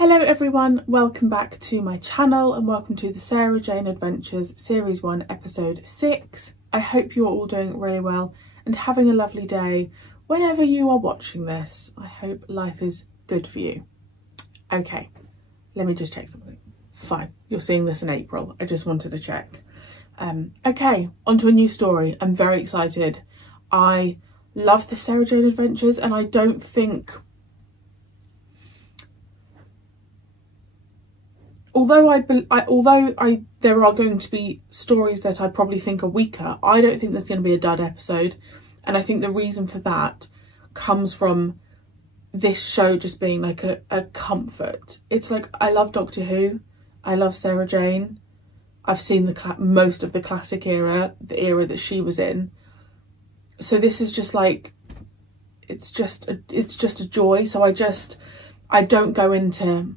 Hello everyone, welcome back to my channel and welcome to the Sarah Jane Adventures Series 1 Episode 6. I hope you are all doing really well and having a lovely day whenever you are watching this. I hope life is good for you. Okay, let me just check something. Fine, you're seeing this in April. I just wanted to check. Okay, on to a new story. I'm very excited. I love the Sarah Jane Adventures and I don't think... Although there are going to be stories that I probably think are weaker, I don't think there's going to be a dud episode. And I think the reason for that comes from this show just being like a comfort. It's like, I love Doctor Who. I love Sarah Jane. I've seen most of the classic era, the era that she was in. So this is just like, it's just a joy. So I don't go into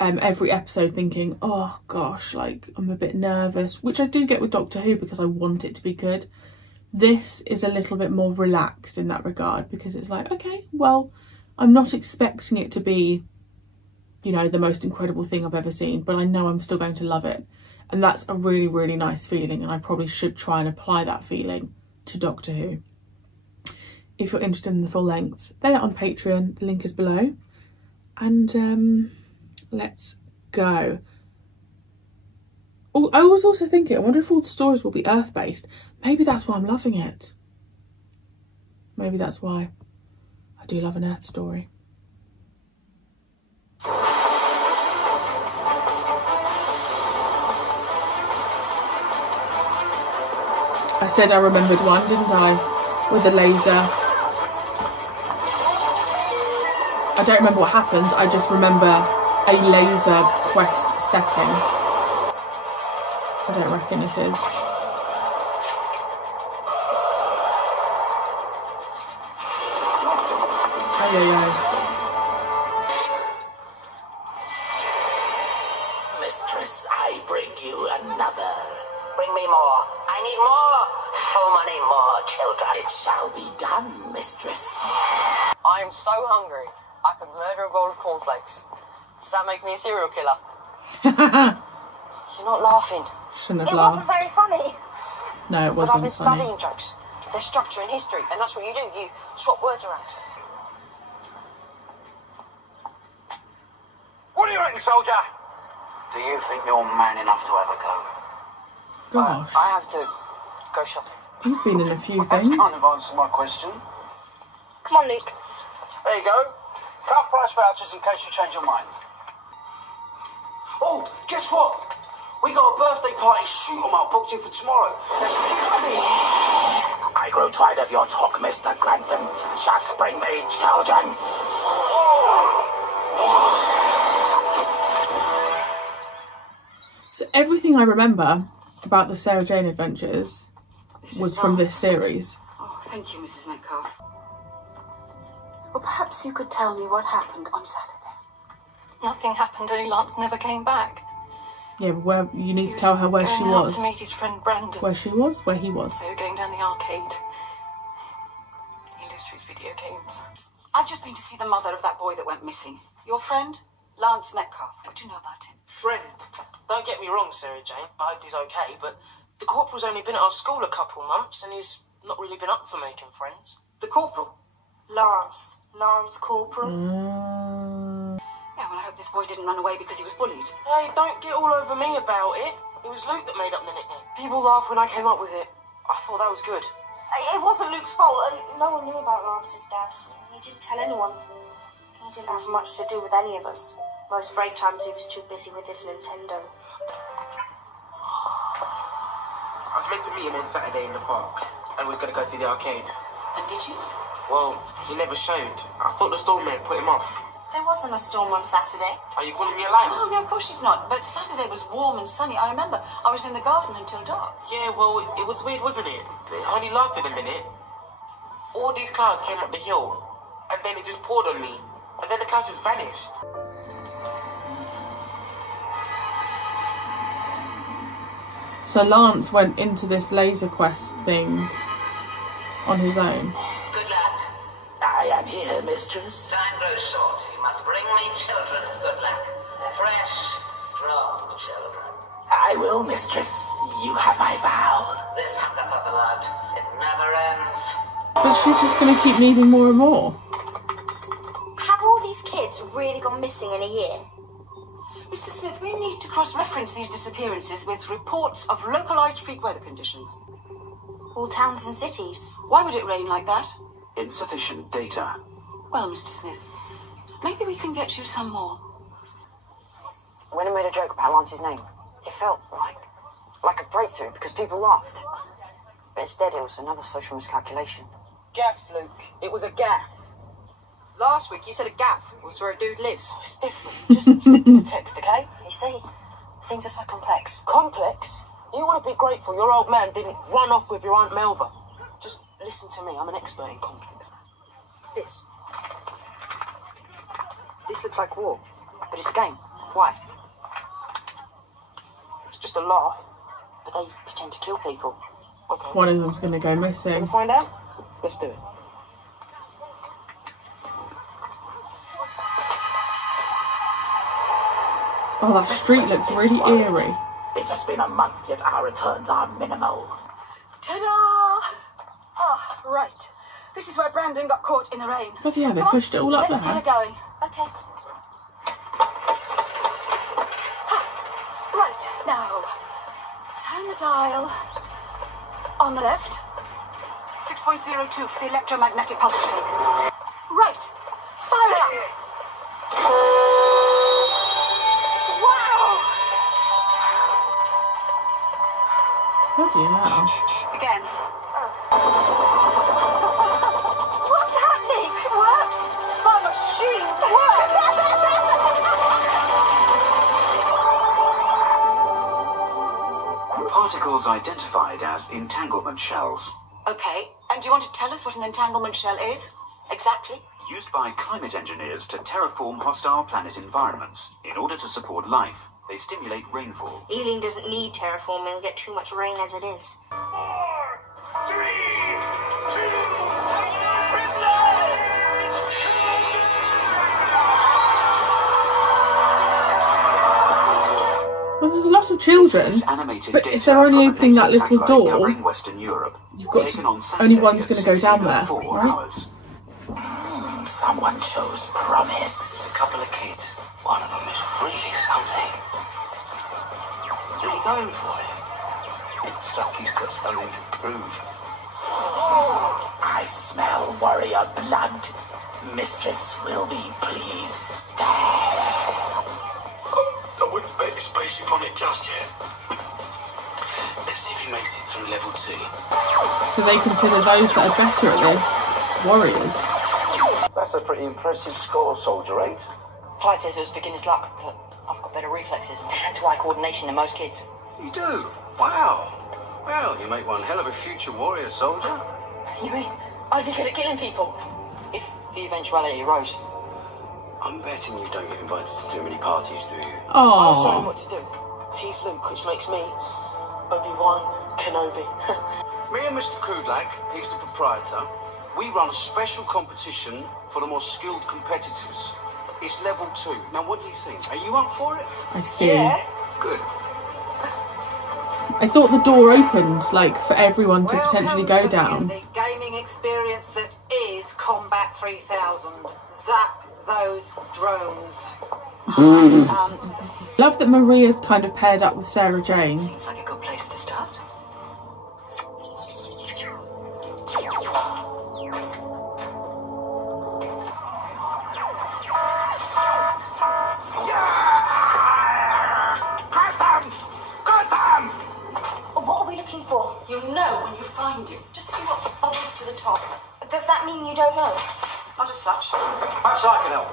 every episode thinking, oh gosh, like I'm a bit nervous, which I do get with Doctor Who because I want it to be good. This is a little bit more relaxed in that regard because it's like, okay, well, I'm not expecting it to be, you know, the most incredible thing I've ever seen, but I know I'm still going to love it. And that's a really, really nice feeling, and I probably should try and apply that feeling to Doctor Who. If you're interested in the full lengths, they are on Patreon, the link is below. And let's go. Oh, I was also thinking, I wonder if all the stories will be Earth-based. Maybe that's why I'm loving it. Maybe that's why I do love an Earth story. I said I remembered one, didn't I? With a laser. I don't remember what happens, I just remember a laser quest setting. I don't reckon it is. Oh yeah. Mistress, I bring you another. Bring me more. I need more. So many more children. It shall be done, mistress. I am so hungry, I could murder a bowl of cornflakes. Does that make me a serial killer? You're not laughing. Shouldn't have laughed. It wasn't very funny. No, it wasn't funny. But I've been studying jokes. There's structure in history, and that's what you do. You swap words around. What do you reckon, soldier? Do you think you're man enough to ever go? Gosh. I have to go shopping. He's been in a few That's things. kind of answered my question. Come on, Luke. There you go. Cut price vouchers in case you change your mind. Oh, guess what? We got a birthday party shoot-em-up booked in for tomorrow. I grow tired of your talk, Mr. Grantham. Just bring me children. So everything I remember about the Sarah Jane Adventures was from this series. Oh, thank you, Mrs. Metcalfe. Well, perhaps you could tell me what happened on Saturday. Nothing happened, only Lance never came back. Yeah, but where you need to tell her where she was. To meet his friend Brandon. Where she was? Where he was. They were going down the arcade. He lives for his video games. I've just been to see the mother of that boy that went missing. Your friend, Lance Metcalfe. What do you know about him? Friend? Don't get me wrong, Sarah Jane. I hope he's okay, but the corporal's only been at our school a couple months and he's not really been up for making friends. The corporal? Lance Corporal. Yeah, well, I hope this boy didn't run away because he was bullied. Hey, don't get all over me about it. It was Luke that made up the nickname. People laughed when I came up with it. I thought that was good. It wasn't Luke's fault, and no one knew about Lance's dad. He didn't tell anyone. He didn't have much to do with any of us. Most break times he was too busy with his Nintendo. I was meant to meet him on Saturday in the park, and we was going to go to the arcade. And did you? Well, he never showed. I thought the storeman put him off. There wasn't a storm on Saturday. Are you calling me a liar? Oh, no, of course she's not. But Saturday was warm and sunny. I remember I was in the garden until dark. Yeah, well, it was weird, wasn't it? It only lasted a minute. All these clouds came up the hill, and then it just poured on me, and then the clouds just vanished. So Lance went into this laser quest thing on his own. Kudlak. I am here, Miss mistress? Time grows short. You must bring me children, Kudlak. Fresh, strong children. I will, mistress. You have my vow. This hunger for blood, it never ends. But she's just going to keep needing more and more. Have all these kids really gone missing in a year? Mr. Smith, we need to cross-reference these disappearances with reports of localized freak weather conditions. All towns and cities. Why would it rain like that? Insufficient data. Well, Mr. Smith, maybe we can get you some more. When I made a joke about Lance's name, it felt like a breakthrough because people laughed. But instead it was another social miscalculation. Gaff, Luke. It was a gaff. Last week you said a gaff was where a dude lives. It's different. Just stick to the text, okay? You see, things are so complex. Complex? You want to be grateful your old man didn't run off with your Aunt Melba. Just listen to me. I'm an expert in complex. This looks like war, but it's a game. Why? It's just a laugh, but they pretend to kill people. Okay. One of them's going to go missing. Want to find out? Let's do it. Oh, that street looks really eerie. It has been a month, yet our returns are minimal. Ta-da! Ah, right. This is where Brandon got caught in the rain. Bloody hell, they Come on, pushed it all up let's there. get her going. Okay. Right, now, turn the dial on the left. 6.02 for the electromagnetic pulse train. Right, fire up. Wow! Bloody hell. Again. What's happening? It works! My machine works! Particles identified as entanglement shells. Okay, and do you want to tell us what an entanglement shell is? Exactly. Used by climate engineers to terraform hostile planet environments in order to support life. They stimulate rainfall. Ealing doesn't need terraforming. We'll get too much rain as it is. 4, 3, 2, take no prisoners! Well, there's a lot of children, but if they're only opening that little door, Western Europe, you've got to, only one's going to go down there, right? Someone shows promise. A couple of kids. One of them is really something. Really going for it. It's like he's got something to prove. I smell warrior blood. Mistress will be pleased. I wouldn't bet his spaceship on it just yet. Let's see if he makes it through level 2. So they consider those that are better at this warriors. That's a pretty impressive score, Soldier 8. Clyde says it was beginner's luck, but I've got better reflexes and hand-to-eye coordination than most kids. You do? Wow. Well, you make one hell of a future warrior, soldier. You mean I'd be good at killing people? If the eventuality arose. I'm betting you don't get invited to too many parties, do you? I'll show him Oh, what to do. He's Luke, which makes me Obi-Wan Kenobi. Me and Mr. Kudlak, he's the proprietor, we run a special competition for the more skilled competitors. It's level 2. Now, what do you think? Are you up for it? I see. Yeah. Good. I thought the door opened, like, for everyone to potentially go down. The gaming experience that is Combat 3000. Zap those drones. Love that Maria's kind of paired up with Sarah Jane. Seems like a good place to start. What are we looking for? You'll know when you find it. Just see what bubbles to the top. Does that mean you don't know? Not as such. Perhaps I can help.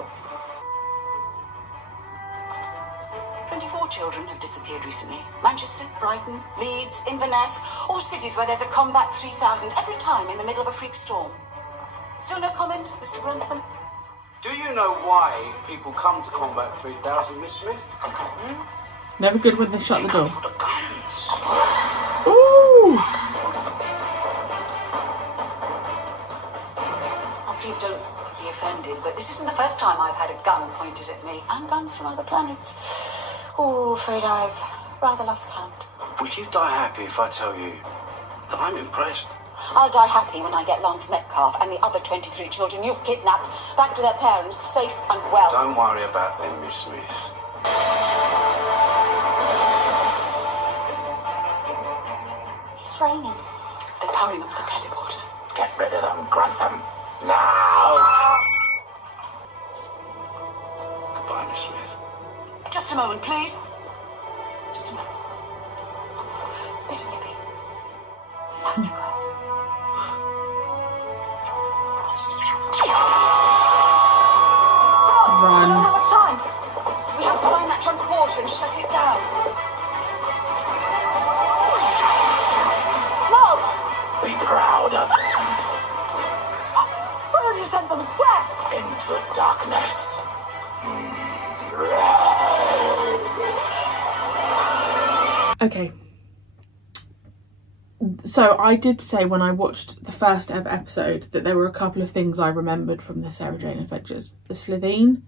24 children have disappeared recently. Manchester, Brighton, Leeds, Inverness, all cities where there's a Combat 3000 every time in the middle of a freak storm. Still no comment, Mr. Grantham? Do you know why people come to Combat 3000, Miss Smith? Never good when they shut the door. For the guns. Ooh! Oh, please don't be offended. offended, but this isn't the first time I've had a gun pointed at me, and guns from other planets. Oh, afraid I've rather lost count. Will you die happy if I tell you that I'm impressed? I'll die happy when I get Lance Metcalf and the other 23 children you've kidnapped back to their parents, safe and well. Don't worry about them, Miss Smith. It's raining. They're powering up the teleporter. Get rid of them, Grantham. Now! Goodbye, Miss Smith. Just a moment, please. Just a moment. Where do we be? Master Quest. Run. We don't have much time. We have to find that transporter and shut it down. No! Be proud of them. Where have you sent them? Where? Into darkness. Okay. So I did say when I watched the first ever episode that there were a couple of things I remembered from the Sarah Jane Adventures. The Slitheen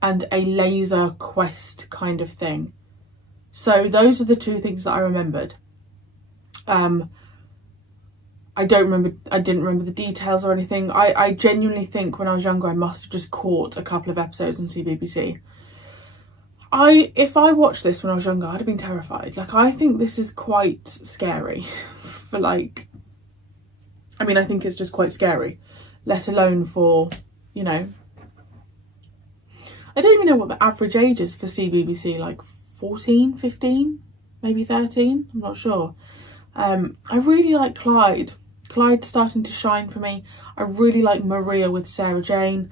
and a laser quest kind of thing. So those are the two things that I remembered. I didn't remember the details or anything. I genuinely think when I was younger I must have just caught a couple of episodes on CBBC. If I watched this when I was younger, I'd have been terrified. Like, I think this is quite scary for, like, I mean, I think it's just quite scary, let alone for, you know, I don't even know what the average age is for CBBC, like 14, 15, maybe 13, I'm not sure. I really like Clyde. Clyde's starting to shine for me. I really like Maria with Sarah Jane.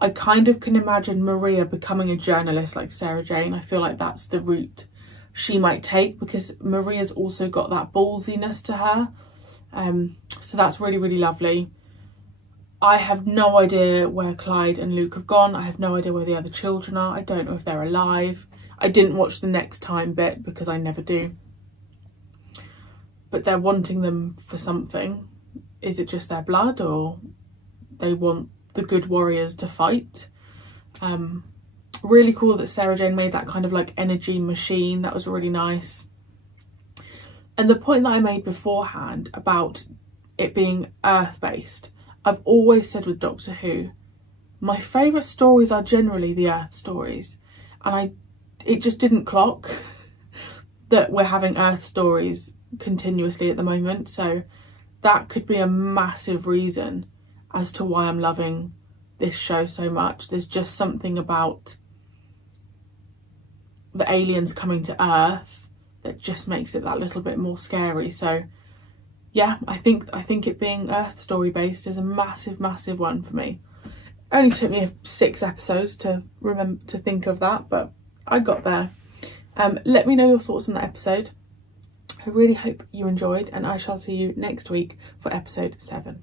I kind of can imagine Maria becoming a journalist like Sarah Jane. I feel like that's the route she might take because Maria's also got that ballsiness to her. So that's really, really lovely. I have no idea where Clyde and Luke have gone. I have no idea where the other children are. I don't know if they're alive. I didn't watch the next time bit because I never do. But they're wanting them for something. Is it just their blood or they want the good warriors to fight? Really cool that Sarah Jane made that kind of like energy machine. That was really nice. And the point that I made beforehand about it being earth-based, I've always said with Doctor Who, my favourite stories are generally the Earth stories, and it just didn't clock that we're having Earth stories continuously at the moment. So that could be a massive reason as to why I'm loving this show so much. There's just something about the aliens coming to Earth that just makes it that little bit more scary. So yeah, I think it being Earth story based is a massive, massive one for me. It only took me 6 episodes to remember to think of that, but I got there. Let me know your thoughts on that episode. I really hope you enjoyed, and I shall see you next week for episode 7.